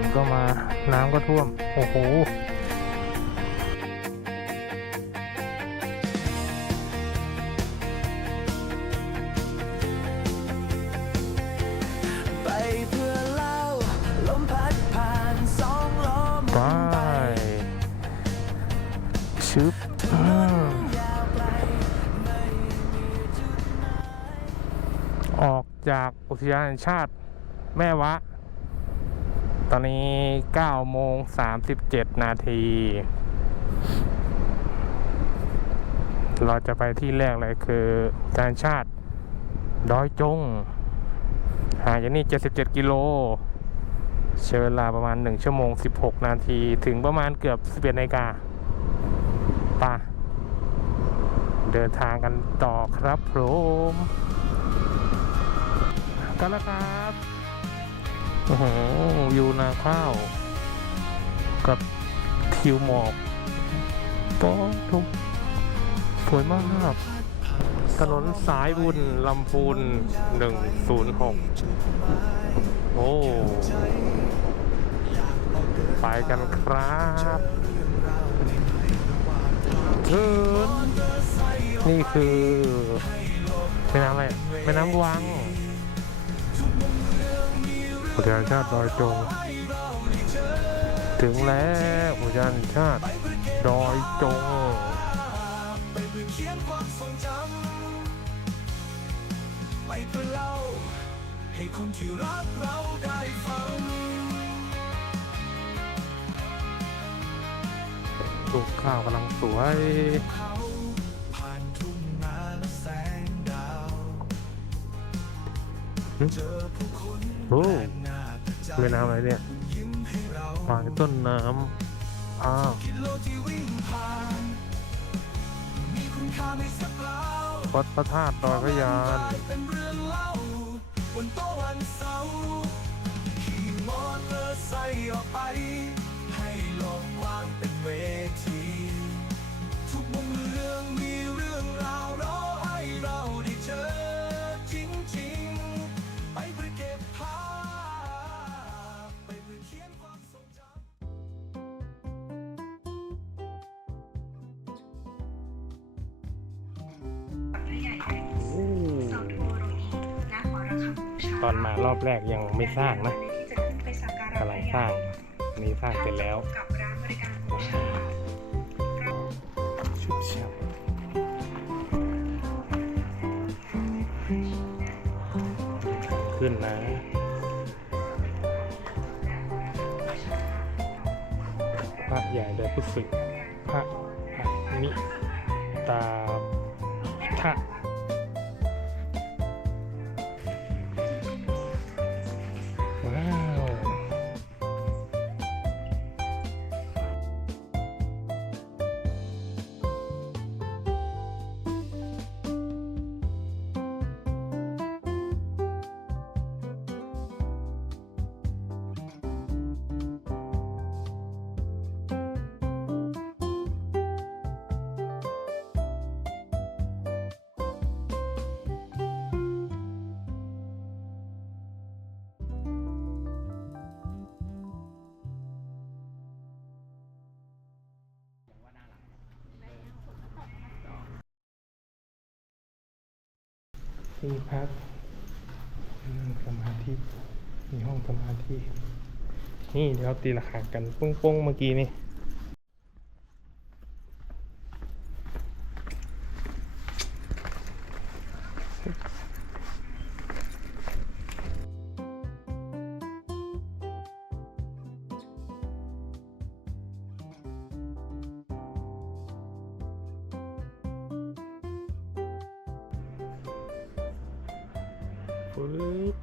นก็มา น้ำก็ท่วม โอ้โหไปชึบอออกจากอุทยานแห่งชาติแม่วะ ตอนนี้9โมง37 นาที เราจะไปที่แรกเลยคืออุทยานชาติดอยจงห่างจากนี่ 77 กิโลใช้เวลาประมาณ 1 ชั่วโมง 16 นาที ถึงประมาณเกือบ 11นาฬิกาป่ะเดินทางกันต่อครับผมกันแล้วครับ โอ้โหวิวนาข้าว กับทิวหมอกป๊ะทุกสวยมากถนนสายบุญลำพูน106 โอ้ ไปกันครับถึงนี่คือแม่น้ำอะไรอะแม่น้ำวัง อุทยานชาติดอยจง ถึงแล้วอุทยานชาติดอยจงไปเพื่อเล่าให้คนที่รักเราได้ฟังลูกข้าวกำลังสวยผ่านทุ่งนาและแสงดาว เจอผู้คนโอ้ แปลกหน้าใจแม่น้ำอะไรเนี่ยฝางต้นน้ำอ้าววัดพระธาตุดอยพระยานเป็นเรื่องเล่าบนโต๊ะวันเสาร์ขี่มอเตอร์ไซค์ออกไป ให้โลกกว้างเป็นเวที ตอนมารอบแรกยังไม่สร้างนะที่จะขึ้นไปสักการะกำลังสร้างอันนี้สร้างเสร็จแล้วกับร้านบริการบูชาชุดช่างขึ้นนะพระใหญ่โดยผู้ฝึกพระอนิตาทะ ที่พักนั่งสมาธิมีห้องสมาธิ นี่เดี๋ยวตีราคากันปุ้งๆเมื่อกี้นี่ ปึ๊บ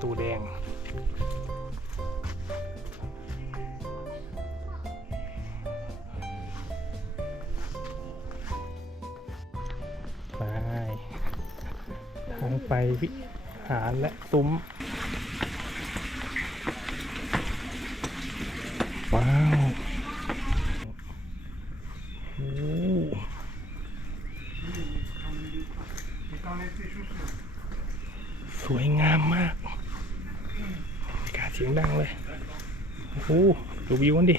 ตูแดง ไปทางไปวิหารและซุ้ม้าวสวยงามมากกาเสียงดังเลย โอ้โหดูวิวมันดิ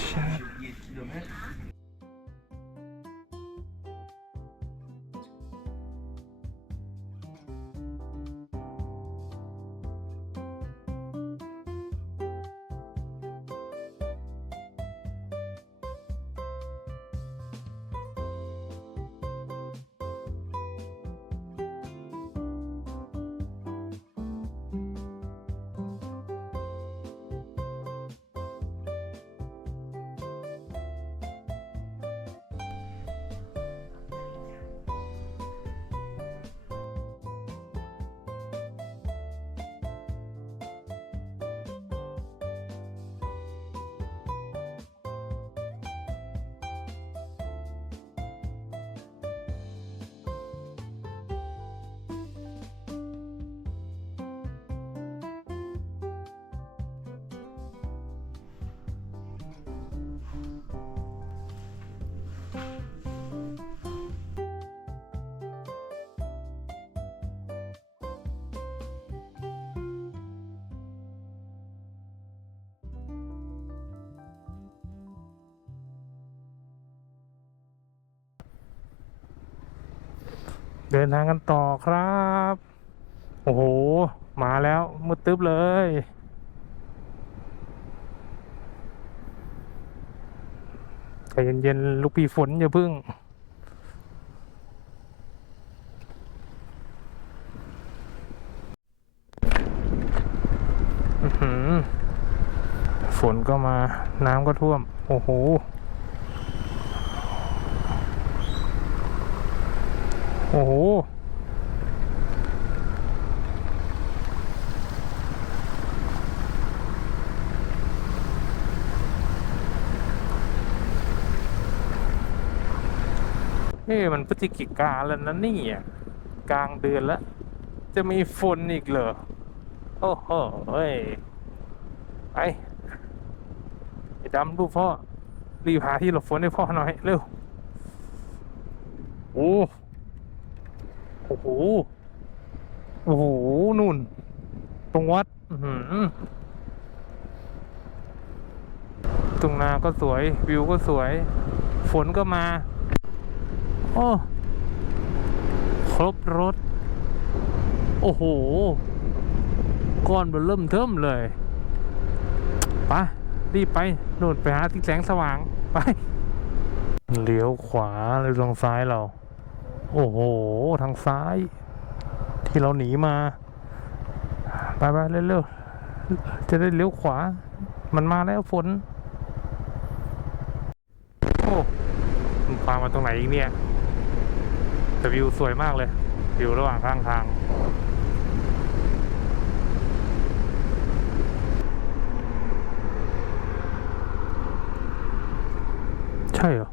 ใช่ เดินทางกันต่อครับ โอ้โห มาแล้วมืดตึ๊บเลย ใจเย็นๆ ลูกพี่ฝนอย่าพึ่งอื้อหือฝนก็มา น้ำก็ท่วม โอ้โห โอ้โหเฮ้มันพฤศจิกาแล้วนะนี่ยกลางเดือนแล้ว จะมีฝนอีกเหรอ โอ้โหเฮ้ยไปไอ้ดำดูกพ่อ รีบหาที่หลบฝนให้พ่อหน่อย เร็ว โอ้ โอ้โหโอ้โหนู่น ตรงวัดตรงนาก็สวย วิวก็สวย ฝนก็มา โอ้ครบรถ โอ้โห ก้อนเบนเริ่มเทิมเลยไปรีบไปนู่นไปหาที่แสงสว่าง ไป เลี้ยวขวาเลยทางซ้ายเรา โอ้โห ทางซ้าย ที่เราหนีมา ไปไปเร็วๆ จะได้เลี้ยวขวา มันมาแล้วฝน โอ้มันพามาตรงไหนอีกเนี่ย แต่วิวสวยมากเลย วิวระหว่างข้างทางใช่เหรอ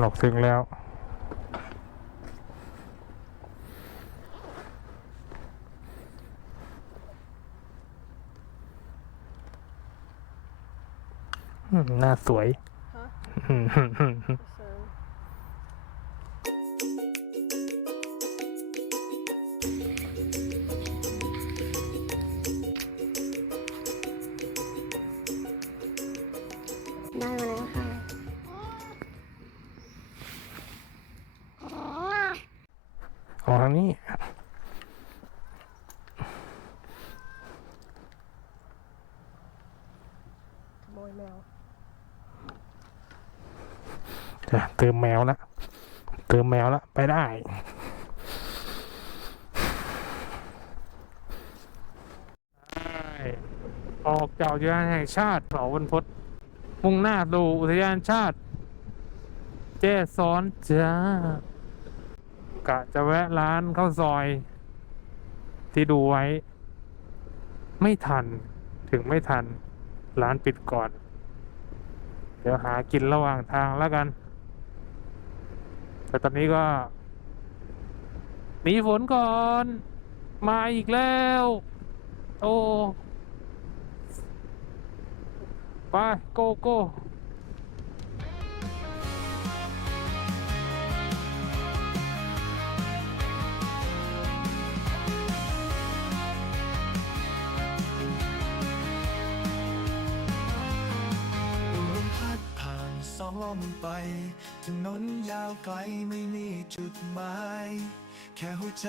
นหลอกถึงแล้วอืมหน้าสวยได้ เติมแมวแล้วเกิมแมวละไปได้ออกจากอุทยานแห่งชาติเขาบรรพตมุ่งหน้าสู่อุทยานชาติ แจ้ซ้อนจ้ากะจะแวะร้านข้าวซอย ที่ดูไว้ ไม่ทันถึงไม่ทัน ร้านปิดก่อน เดี๋ยวหากินระหว่างทางแล้วกัน แต่ตอนนี้ก็หนีฝนก่อน มาอีกแล้ว โอ้ ไป โกโก้านซ้อมไปถนนยาวไกลไม่มีจุดหมาย แค่หัวใจ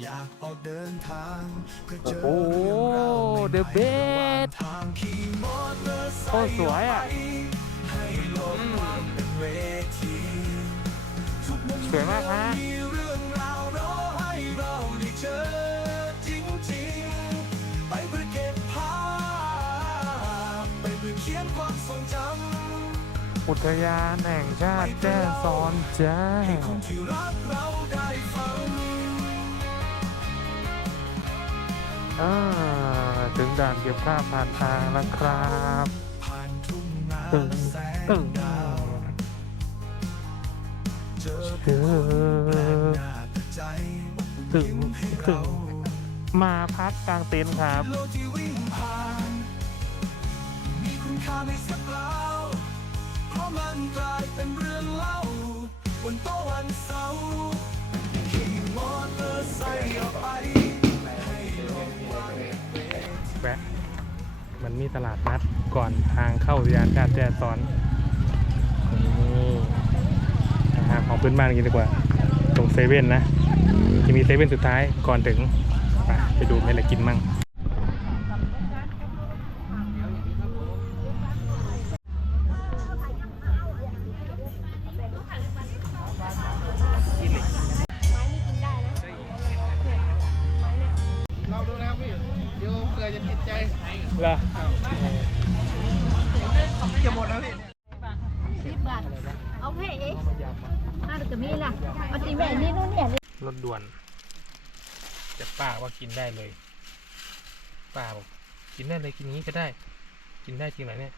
อยากออกเดินทางเพื่อเจอโอ้โหเรื่องราวใหม่ๆ The ระหว่าง Best ทางขี่มอเตอร์ไซโคตรค์สวยอะกไปให้โลกกว้างเป็นเวทีทุกมุมสวยมากฮะมีเรื่องร อุทยานแห่งชาติแจ้ซ้อนจ้าให้คนที่รักเราได้ฟังอ่าถึงด่านเก็บค่าผ่านทางแล้วครับผ่านทุ่งนาแสงดาวเจอผู้คนแปลกหน้าแต่ใจตึงยิ้มให้ตึเรางมาพักกลางเต็นท์ครับ โลกที่วิ่งผ่าน มีคุณค่าไม่สักล่า เพราะมันกลายเป็นเรื่องเล่าบนโต๊ะวันเสาร์ขี่มอเตอร์ไซค์ออกไปให้ลกกว้างแวะมันมีตลาดนัดก่อนทางเข้าอุทยานชาติแจซ้อนนี่หาของพื้นบ้านกินดีกว่า ตรงเซเว่นนะ จะมีเซเว่นสุดท้ายก่อนถึง ไปไปดูมีอะไรกินมั่ง ล่ะปฏิแม่นี่นู่นเนี่ยรถด่วนแต่ป้าว่ากินได้เลย ป้าบอกกินได้เลยกินอย่างนี้ก็ได้ กินได้จริงเหรอเนี่ย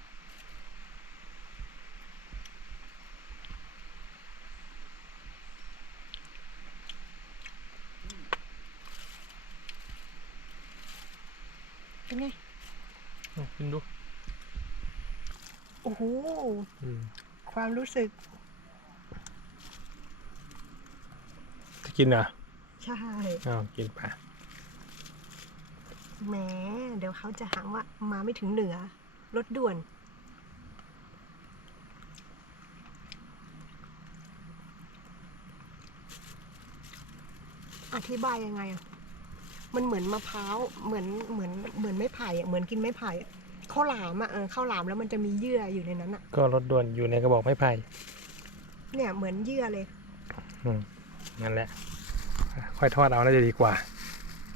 เป็นไงอืมกินดู โอ้โหอืมความรู้สึก จะ กินเหรอใช่ อ้าวกินไปแหมเดี๋ยวเขาจะหาว่ามาไม่ถึงเหนือ รถด่วน อธิบายยังไงอะ มันเหมือนมะพร้าว เหมือน เหมือน เหมือนไม่ไผ่อะเหมือนกินไม่ไผ่อะข้าวหลามอะ เออข้าวหลามแล้วมันจะมีเยื่ออยู่ในนั้นอะ ก็รถด่วนอยู่ในกระบอกไม้ไผ่เนี่ย เหมือนเยื่อเลย อืม นั่นแหละ ค่อยทอดเอาน่าจะดีกว่า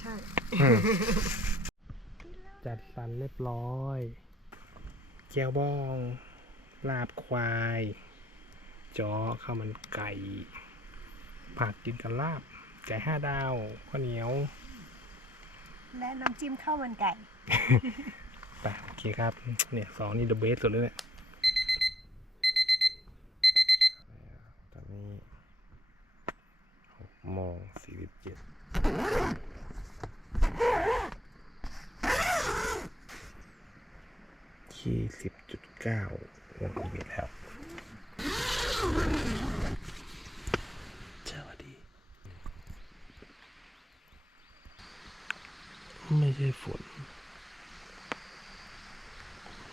ใช่อืมจัดสรรเรียบร้อยแก้วบ้อง ลาบควายจอข้าวมันไก่ ผักกินกับลาบ ไก่ห้าดาวข้าวเหนียว และน้ำจิ้มข้าวมันไก่ ไปโอเคครับ เนี่ยสองนี่เดอะเบสสุดเลยเนี่ยตอนนี้หกโมง สี่สิบเจ็ดยี่สิบจุดเก้าวงอีเมลแล้วสวัสดี ไม่ใช่ฝน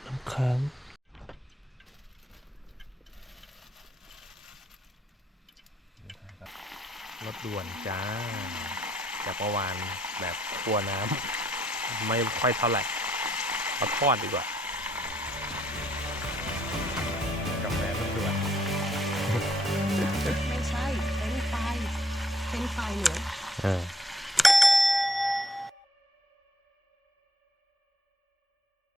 น้ำค้าง รถด่วนจ้าจากเมื่อวานแบบครัวน้ำไม่ค่อยเท่าไหร่เอาทอดดีกว่ากาแฟรถด่วนไม่ใช่เป็นไฟเป็นไฟเหลืองเออ